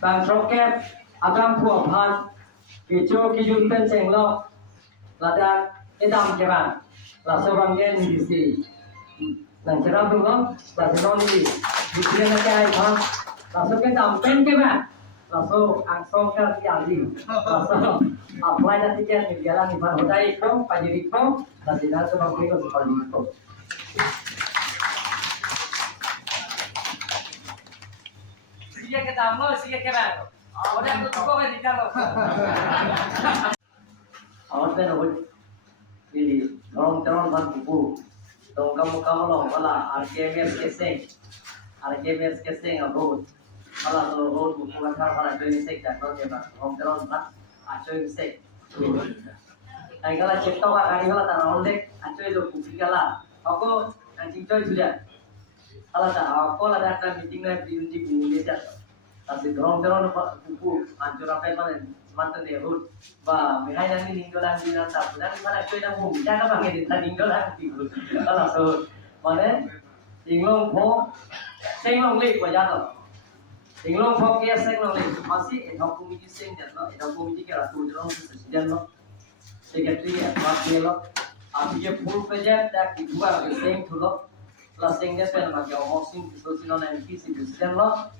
bang troket agam phua phan kicho kijun pen cheng lo lada edam ke bang la so bang gen ni si nang chera bu lo la so ni di kia na kai phan la so ke dam pen ke bang la so ang song ka ti ali la so apply na ti kan ni jalan ni ban hodai ko pajiri ko la dinar so bang ko so pali ko siya ke dam lo siya ke bang Ahora no tocó verificarlo. Ahora pero ini orang terang ban buku. Dong kamu long wala RKMS keseng abot. Wala lo road buku kan wala join sek tak lo tema. Orang terang ban join sek. Ay kala check to ka kani wala tarang dek join lo buku kala. Ako anjing join sudah. Kala ta ako la ada meeting na diunji buku dia. Tapi dorong buku hancur apa yang mantan dia hut, bah mihai nanti ninggalan di nanti dan mana cuy nang bumi jangan pakai di ninggalan di hut, kalau so mana tinglong po, tinglong lek wajah tu, tinglong po kia tinglong lek masih edok komiti seng jatuh, edok komiti kira tu dorong presiden lo, secretary apa dia lo, api je full project dah kedua seng tu lo, plus sengnya pen macam omosing sosial nanti si presiden lo.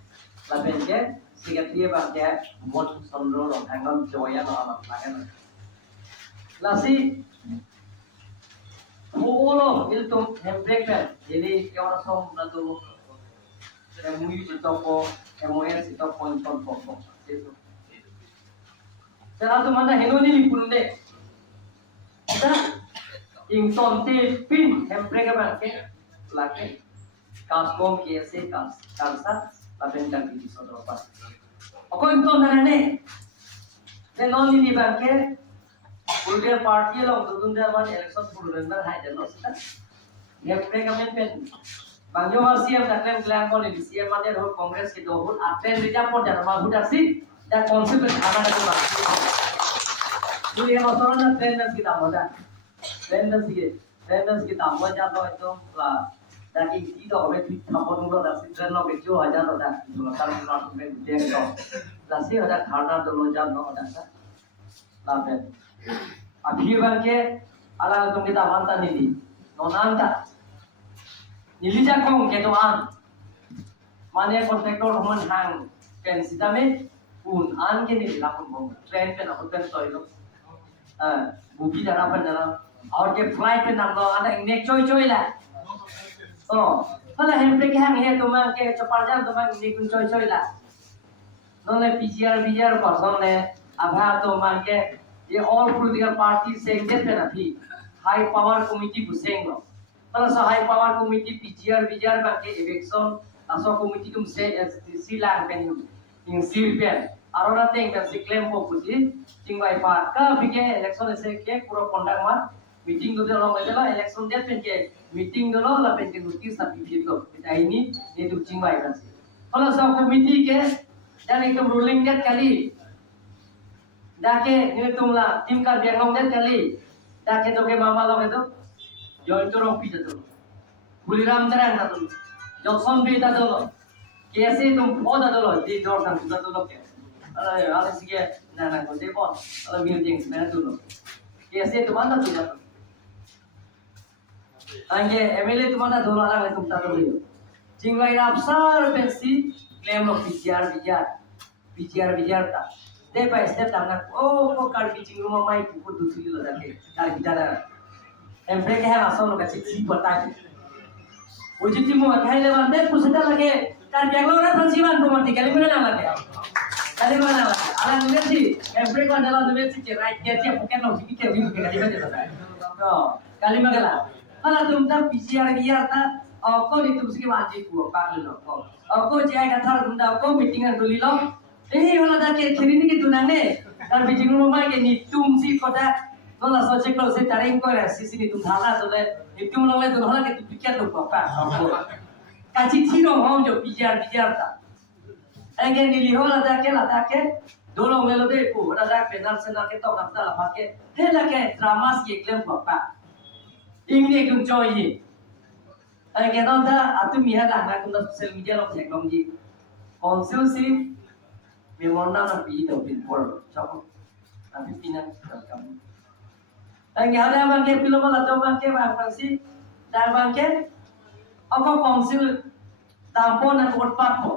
Lapen ke secretary bangke mot sondro lo angam joya lo amat lagen lasi polo iltum hembrek jadi orang som nado emui sitopo emoes sitopo impon popo itu cara tu mana henoni lipunde kita ington te pin hembrek bangke laki kaskom kiese kalsat Lapen dan di sodor pas. Aku itu nane, dan non ini bangke, political party lo untuk dalam election puluhan hari dan loh kita. Mereka kami bangjo masih yang tak klaim politisi yang mana roh kongres kita hut aten dijam pun jangan mahu dasi dan konsep aman itu mah. Jadi yang orang trenders kita muda, trenders kita muda jatuh itu lah. Jadi tidak boleh ditambah dulu dari tren lo kecil aja lo dah, cuma kalau nak main game lo, lasi ada karena dulu jam lo ada kan, lapen. Akhir bangke, alang itu kita mantan ini, nonanta, nili jakong ketuan, mana kontraktor human hang, pensita me, an ke nili lapun bom, train pe lapun pen toy lo, buki jana pen jana, और के फ्लाइट पे नाम लो ada इन्हें coy lah. Oh, kalau hembrek hang ya cuma ke cepat cuma ini kun coy lah. Nolai PCR person le, abah tu ke ये all political parties से इंजेक्ट है ना भी high power committee buseng lo. Kalau so high power committee PCR के election, aso committee tum से silang pen in silpen. Arora teng kan si claim po puji, cingwai pa ka bige election से के पूरा conduct मा meeting dulu lo macam election dia pen ke meeting dulu lah pen ke notice certificate lo. Kita ini itu cingwai kan. Kalau so committee ke dan itu ruling dia kali. Dake ini tumla tim ka biang dia kali. Dake to ke mama lo itu. Join to rong pija to. Buliram terang ta to. Johnson bi ta to. Kaise tum phoda to lo di jor san ta to lo ke. Ala sige na ko de pon. Ala meeting na to lo. Kaise to mana to lo. Angge MLA tu mana dulu orang itu tak tahu. Cingwai rapsar pensi claim lo PCR tak. Depa step tangan. Oh, kok kar cing rumah mai puput dusili lo dake. Kar bicara. Embre ke hal asal lo kasih si pata. Uji timu akhai lewan dek pusata lagi. Kar biang lo orang pensiman pemati kali mana lagi. Kali mana lagi. Alang universiti. Embre ko adalah universiti right dia tiap bukan lo fikir kali mana. No, kali mana. Kalau tumpah PCR ta, aku ni tumpah sikit wajib buat pakli lo. Aku jaya kata tumpah aku meetingan dulu lo. Wala dah kiri ni kita nangne. Dar meeting rumah ke ni tumpah kota. Wala soce kalau saya tarik kau sisi ni tumpah lah tu le. Ni tumpah lo le tumpah ke tu pikir lo apa. Kaci ciro hong jo PCR ta. Agen ni liho la dah ke dolo melo deh ku. Wala dah penal senal ke tau kata lah pakai. Hela ke drama si klaim apa. Ini kun coy. Agen nonda atu miha lah nak kun social media lo cek long ji. Konsul si memorna na pi do pin por chok tapi pinan kam ang hada bang ke pilo mala to bang ke bang pasi dar bang ke ako council tampo na kot pat po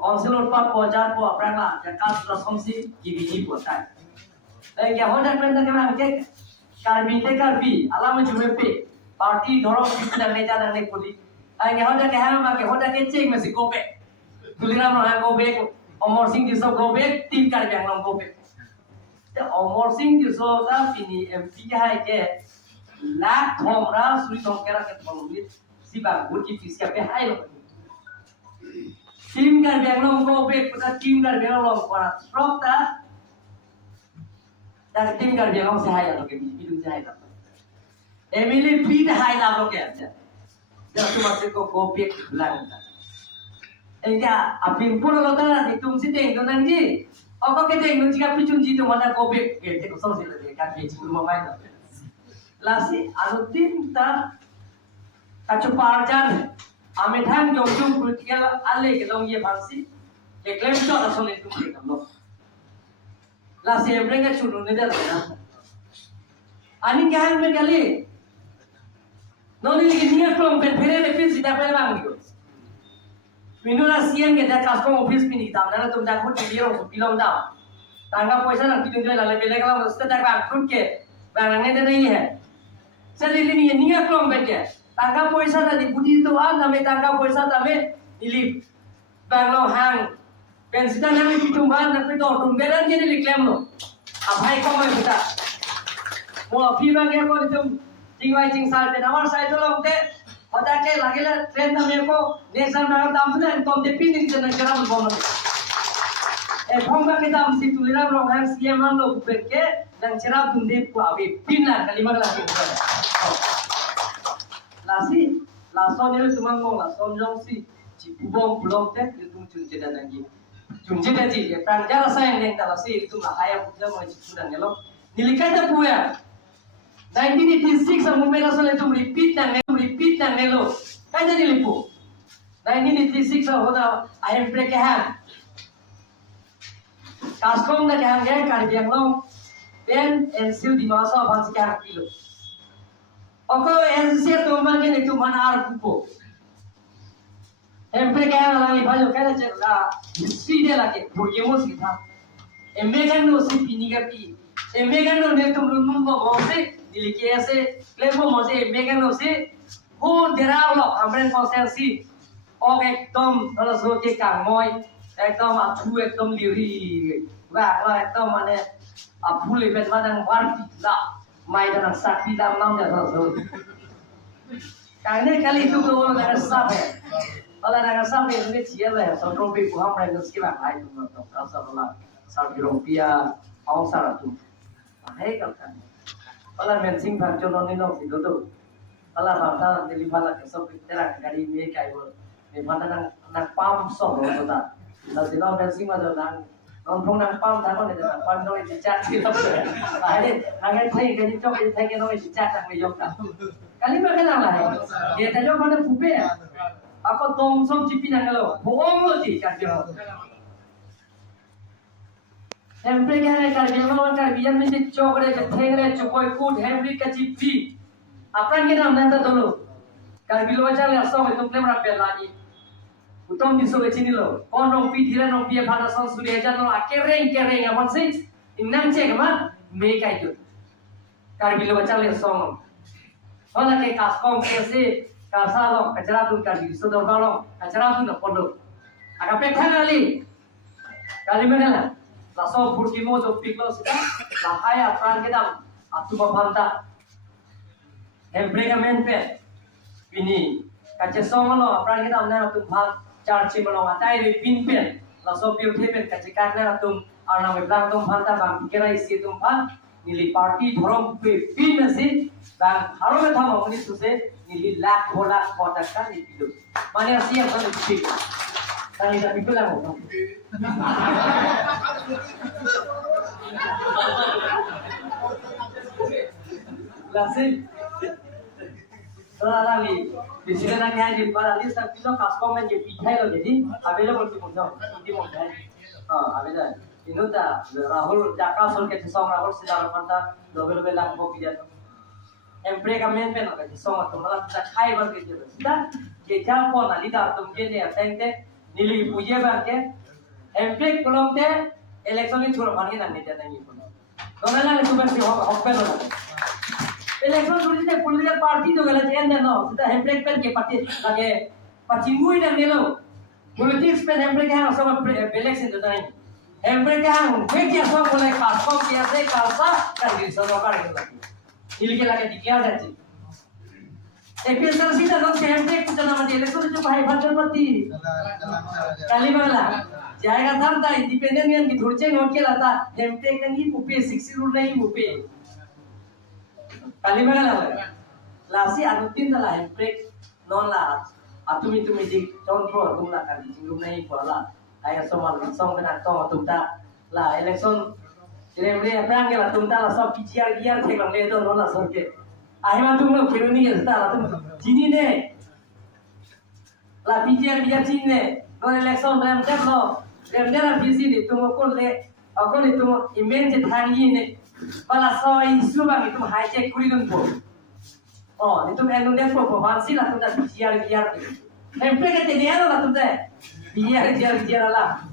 council ot pat po jar po prang la ja kas ra somsi ki po tai ang ya hoda pen ta bang ke karbi te karbi alama jume pe party dhoro pipna ne jana ne poli ang ya hoda ke ha ma ke hoda ke chek me si ko pe tuliram no ha go be Omar Singh Diso go be tin kar bang long go be te Omar Singh Diso ta pini MP hai ke lakh thomra suri thom kera ke thomli siba guti fiska pe hai lo tim kar bang long go be puta tim kar bang long kora strok ta tim kar bang long se hai lo ke bidung se hai lo Emily Pete hai la lo ke ja tu masih ko go be lang ta Enggak, abin pun lo tara di tum si deng tu nanti. Apa ke deng tu jika picun jitu mana kopi, ke kosong sih lagi kan ke cium rumah main. Lasi alutin ta kacu parjan. Ame thang jom jom kuliah ale ke dong ye bangsi. Ke klaim tu ada soal itu kita lo. Lasi mereka curu ni dah lah. Ani kaya mereka le. Noni lagi niat kelom pen pere lepin sida pere bang gitu. Minula CM ke dah kaskom office pin hitam, nana तुम dah खुद video film dah, tangga पैसा ना कितने दिन लाले बेले कला मस्त dah bang खुद के bang ने dah नहीं है, चलिए ini niat kelom betul, tangga पैसा dah di budi tu ah, nama tangga पैसा tapi ini bang lo hang, pensita nama itu bang tapi tu beran je ni klaim lo, apa yang kau mahu kita, mau api bang ya kau itu jingwai jing sal te, nama saya tu lo te होता के लागेला ट्रेन ना मेरे को next time दाम सुने तो हम देखी नहीं चलना चला बोलो ए भंगा के दाम सी तुलेरा रो है सीएम मान लो ऊपर के dan cerah bunde ku abe pinna kalima lagi lasi lason ni tumang mong lason jong si cipubong blok te itu cunce dan lagi cunce dan ji ya tanja rasa yang ta lasi itu lah hayam puja mo cipudan ngelo nilikai ta puya 1986 ang mumera sa itu repeat na ngelo kaya nilipo 1986 ang hoda I am break hand kaskom na kaya gaya karbiang long pen and seal di masa abansi kaya kilo oko NCR tuman ke itu mana arkupo am break hand lang ibayo kaya cekla history de lagi burgemos kita emegan no si pinigapi emegan no ne tum lunum bo bose dilike ase klemo mose emegan no se ho deralo amren konsensi ok ekdom kalau soke kangmoy ekdom athu ekdom liri wa ekdom mane apuli bet madang warti la mai dan sakti dam nam ja so kane kali itu ko daga sabe ala daga sabe ni chiela so tropi ku hamra no skiba hai tu no kasa la sal europia au saratu hai kalkan ala men sing bang jono ni no sido tu ala bangsa deliver ke so pitera gari me kai bo me mata nang pam so ro ta la sino men sing ma nang non thong nang pam ta ko ne nang pam no ni chat ki ta ai nang ai thai ke ni chok ai thai ke no ni chat nang me yok ta kali ma kana la hai ye ta jo mana pupe ako tong som chipi nang lo boom lo ji ka jo Hempri kaya karbiang lo karbiang ni cokre cethengre cokoi kut hempri kacipi apa yang kita nanti dulu karbiang lo aja lihat so itu klaim rapi lagi utong diso kecil lo konong pi dhira nong pi pada sang surya aja lo akereng apa sih inang cek apa mereka itu karbiang lo aja lihat so mana ke kaskom kese kasalo kacera tu karbiang diso dorbalong kacera tu nak podo agak pekhan kali mana laso burkimo jo piklo sita lahaya pran kedam atu babanta empregamen pe ini kace songalo pran kedam na tum bhag char chimalo atai re pin pe laso piu the pe kace katna tum arna weblang tum bhanta bang kera isi tum bhag nili party dhorom pe pin mase bang haro me thamo ni suse nili lakh bola kota ka ni pilu mane asia kan pik tani da pikula mo Lasik, soalnya lagi di sini nanti ada di para list tapi lo kaskom yang jadi pihai lo jadi available di mana di mana Abida. Inuta Rahul Jaka Sol ke song Rahul Sidara Panta lobe lang ko pijan. Empre ka men pen ka song to mala ta khai ban ke jero. Sida ke ja po na lida tum ke ne atente nili puje ban ke empre kolom te election ni thuro ban ke na ne ta ni ko. Donala ne super si hoppe no. Election thuri te political party to gala chen no. Sida empre pen ke party lage pachimui na nelo. Politics pen empre ka sama election to tai. Empre ka ke kia so boleh kaskom kia se kalsa kan di sono kar ke lagi. Ini ke lagi dikya jachi. Episode sida लोग empre ku jana mati election jo bhai bhajan mati. Kali bala. जाएगा था ना इंडिपेंडेंट की थोड़े नोट के लाता empre का नहीं मुपे 60 रूल नहीं मुपे. Kali bala lagi. Lasi anutin dah lah empre non lah. Atumi di control tum lah kan di sini नहीं pula. Ayah soal song kena tong tumta lah election remble perang ke lah tumta lah सब PGR थे बंगले तो नोला सब के ayah तुम लोग फिर नहीं करता lah तुम चीनी ने lah PGR चीनी ने known election remble lah PC ni तुम को ले तुम image थानी ने वाला सो isu bang itu hijack kuri dun po oh itu ending po fancy lah tumta PGR remble ke tenia lah tumta biar lah.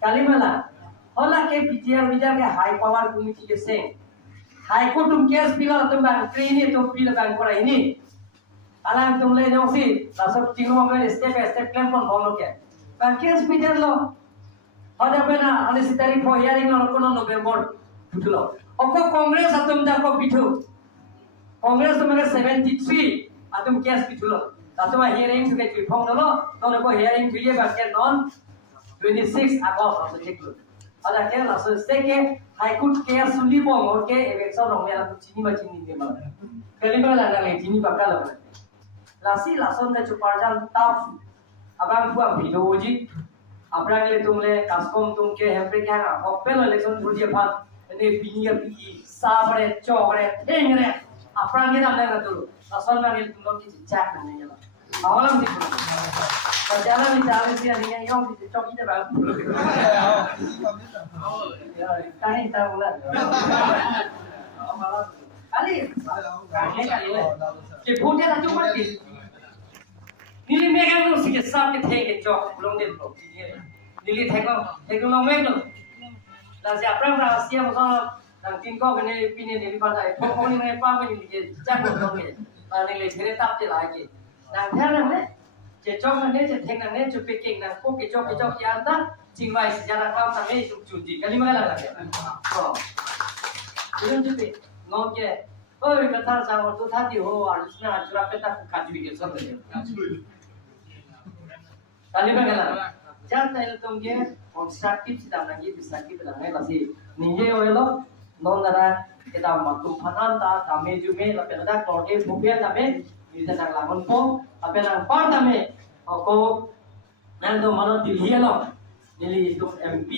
Kali mana? Olah ke biar ke high power committee ke seng. High court case pila tu bang ini tu pila bang kora ini. Alam tu le jauh si, langsung tinggal mengambil step plan pun follow ke. Bang case biar lo. Ada bena, ada si tarik po hearing lo kono November betul lo. Oko Congress atum dah ko bitu. Congress tu mereka 73 atum case betul lo. Lalu hearing juga telefon dulu, kalau ko hearing juga bagian non 26 Agust langsung cek dulu. Ada ke langsung cek High Court case suli bong, or ke election orang yang sini ni malah. Kali mana lagi sini bakal apa? Langsung dah cupar jalan tough. Abang buat video uji. Abang le tumle kaskom tumke hempre kaya. Opel election uji apa? Ini bini sabre, cokre, tengre. Abang ni namanya tu. Asal mana itu loh kita cek namanya lah. Awalam di pulau. Perjalanan di jalan dia dengan yang di cok kita baru. Kali tahu lah. Kali le. Keputnya tak cuma di. Nili megang tu sikit sah kita ke cok belum dia tu. Nili tengok long megang. Lalu siapa rahasia masa nang tingkau kena pilih nili pada. Pokoknya ni apa ni nili cek belum dia. Lalu nili ceri tak dia lagi. Nang thang nang je chok nang je theng nang je peking nang ko ke chok ya ta jingwai sejarah kam sang me chunji kali mala lagi oh belum je no ke oi kata sang tu thati ho arsna jura peta kaju ke सब kali mala jata il tumge constructive sidang lagi bisa kita nang lagi nije oelo non dara kita matum phanan ta kame jume la peda torke bubia tame kita nak lawan po, apa yang part kami, aku nanti mana Delhi lo, Delhi itu MP,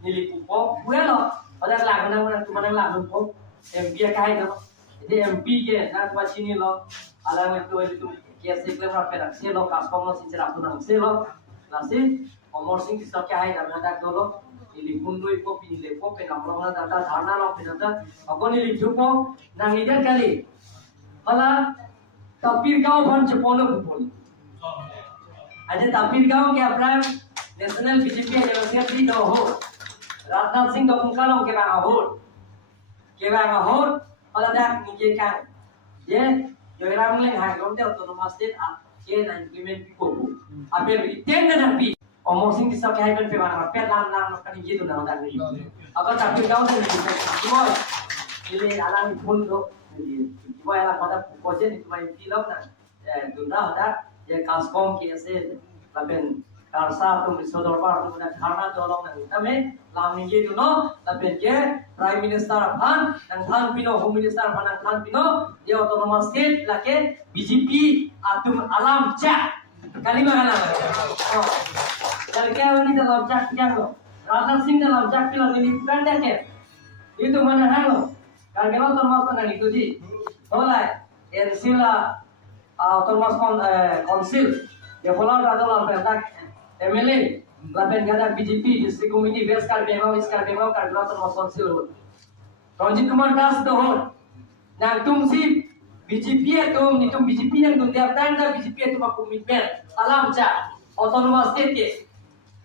Delhi Pupo, bukan lo, ada lawan orang tu mana lawan po, MP kaya lo, jadi MP ke, nak buat sini lo, alam itu kiasi kelima perak selo, kaskom lo, sincer aku nang selo, nasi, omor sing kisah kaya kami ada dulu, Delhi pundu ipo, pilih po, penamlo mana data, dana lo, penata, aku Delhi Pupo, nang lihat kali, malah Tapir gaon ban Jepono Kupol. Ada Tapir gaon ke apa? National BJP University dah ho. Rajnath Singh dah pungkalong ke bang ahor. Ke bang ahor, kalau dah nije kan, ye, yo orang leng hai, orang dia autonomous state, ye na implement pipo. Apa retain dah pi. Omor Singh kisah ke hai pen pe mana, pe lam kan nije tu na dah ni. Agar Tapir gaon tu ni, semua, ini alam pun tu. Wah, alam pada projen itu main film na, dunia ada, ya kaskom kiasi, tapi karsa tu misodor bar tu na karena tolong na, tapi lami je tu no, tapi ke Prime Minister Pan, dan Pan Pino, Home Minister Pan dan Pan Pino, dia autonomous state, lagi BJP atum alam cak, kali mana? Oh, jadi kaya ini dalam cak yang lo, Rajnath Singh dalam cak film ini bukan dek, itu mana halo? Kalau autonomous pan itu di Oleh, Ensila autonomous council, dia pola adalah perintah MLA lapen gada BJP district committee best kar bengau termasuk sil Ranjit Kumar Das dohor nang tum si BJP tum ni tum BJP yang tum tiap tanda BJP tum komitmen alam cha autonomous state ke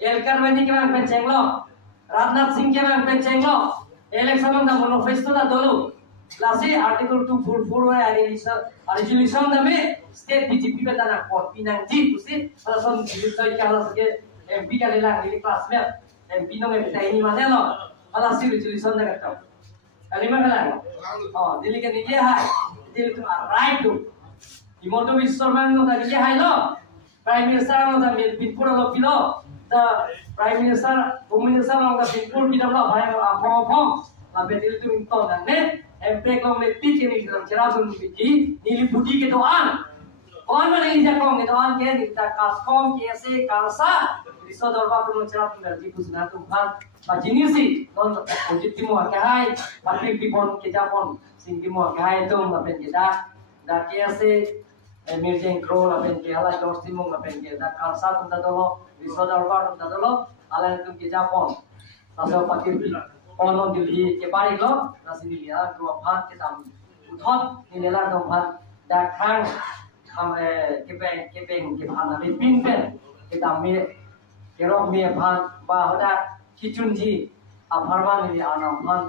Elkar Mani ke bang pencenglo Rajnath Singh ke bang pencenglo election da manifesto da dolu lasi article 244 resolution da me state BJP pe dana pot pinang ji usi alasan disoi ka alasan ke MP ka lela ni class में MP no me pita ini mane lo alasan resolution da katam kalima kala oh dili ke nije hai dili tu right to imoto Biswarman no da nije hai lo prime minister no da pinpur lo pilo da prime minister home minister no da pinpur pilo lo bhai apom la bedil tu to da ne MP ko me ti ni dalam cara tu biji nili budi ke doan कौन नहीं लिखा कौन तो आन के दिखता कास्कॉम कैसे कालसा रिसो दरबा तुम चला तुम लड़की कुछ ना तुम भाग बाजिनी सी नॉन पॉजिटिव मो क्या है बाकी पिपन के जापन सिंगी मो क्या है तुम अपन के दा कैसे एमर्जिंग क्रो अपन के हला जॉर्ज मो अपन के दा कालसा तुम दा दलो रिसो दरबा तुम दा दलो हला तुम के जापन असो पाकिर कोन दिल्ली के बारे लो नसिनी लिया तो भाग के दाम उठन निलेला तो भाग दा Khan ke bhana be pin pen ke damme ke rok me bhan ba hoda kichunji a pharma ni anam bhan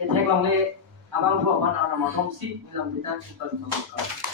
ke theklong le abang phu bhan anam thomsi nilam bitan ton